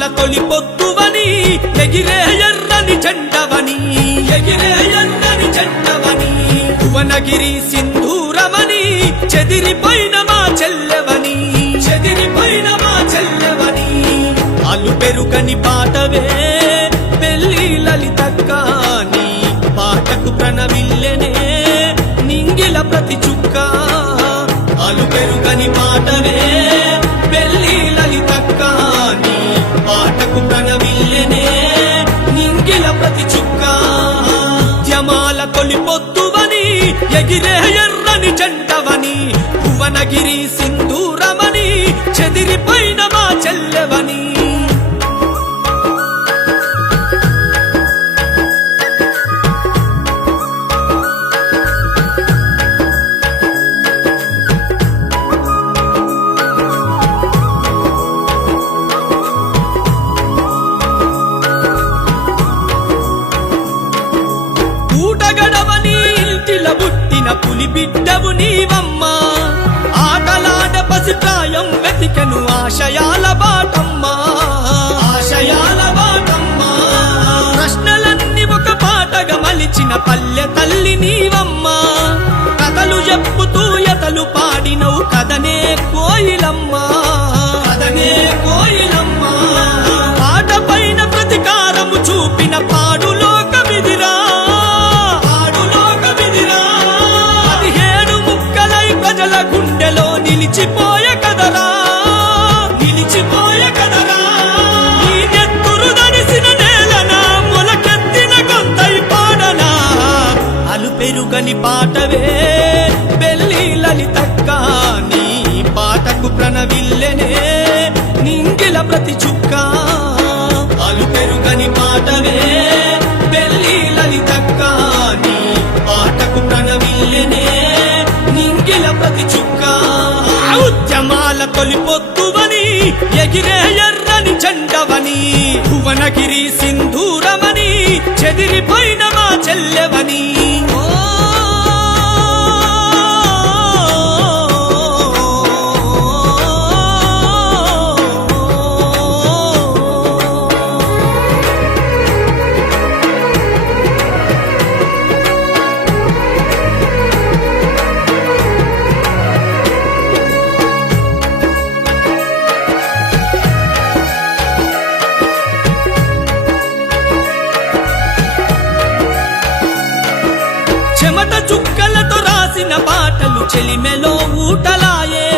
జమాల తొలి పొద్దువని ఎగిరే ఎర్రని జెండవని ఎగిరే ఎర్రని జెండవని భువనగిరి సింధూరమని చెదిరిపోయిన మా చెల్లెవని చెదిరిపోయిన మా చెల్లెవని అలు పెరుగని పాటవే పెళ్లి లలితక్కాని పాటకు ప్రణవిల్లెనే నింగిల ప్రతి చుక్క అలు పెరుగని పాటవే పెళ్లి లలితక్కాని పాటకు ప్రణవిల్లెనే నింగిల ప్రతి చుక్క జమాల తొలి పొద్దువని ఎగిరే ఎర్రని జెండవని భువనగిరి సింధూరమని చెదిరిపోయిన మా చెల్లెవని పులి బిడ్డవు నీవమ్మా ఆటలాడ పసిప్రాయం వెతికెను ఆశయాల బాటమ్మా ఆశయాల బాటమ్మా ప్రశ్నలన్నీ ఒక పాటగా మలిచిన పల్లె తల్లి నీవమ్మా కథలు చెప్పుతూ ఎతలు పాడినవు కదనే కోయిలమ్మా కదనే కోయిలమ్మా పాట పైన ప్రతికారము చూపిన పాడులో కవిదిరా గుండెలో నిలిచిపోయే కదరా నిలిచిపోయే కదరా ఈ నెత్తురు దడిసిన నేలన మొలకెత్తిన గొంతై పాడనా అలు పెరుగని పాటవే పెళ్లి లలితక్కాని పాటకు ప్రణవిల్లెనే నింగిల ప్రతి చుక్క అలు పెరుగని పాటవే పెళ్లి లలితక్కాని పాటకు ప్రణవిల్లెనే నింగిల ప్రతి చుక్క జమాల తొలి పొద్దువని ఎగిరే ఎర్రని జెండవని భువనగిరి సింధూరమని చెదిరిపోయిన మా చెల్లెవని చెమట చుక్కలతో రాసిన పాటలు చెలిమెలో ఊటలాయే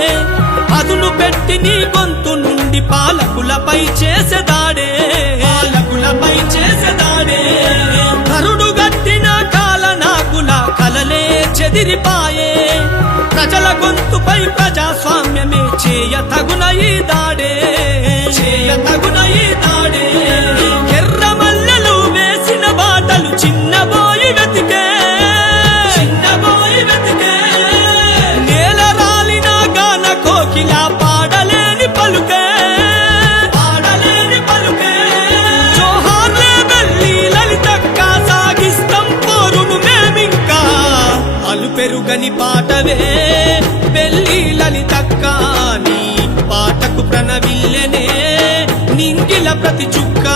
అదును పెట్టి నీ గొంతు నుండి పాలకులపై చేసేదాడే పాలకులపై చేసేదాడే కరుడు గట్టిన కాలనాకుల కలలే చెదిరిపాయే ప్రజల గొంతుపై ప్రజాస్వామ్యమే చేయతగున ఈ దాడే చేయతగున ఈ దాడే ఎర్ర మల్లెలు వేసిన బాటలు చిన్నబోయి వెతికే నేల రాలిన గాన కోకిల పాడలేని పలుకే పాడలేని పలుకే జోహార్లే పెళ్లి లలితక్క సాగిస్తాం పోరును మేమింకా అలు పెరుగని పాటవే పెళ్లి లలితక్కాని పాటకు ప్రణవిల్లెనే నింగిల ప్రతి చుక్క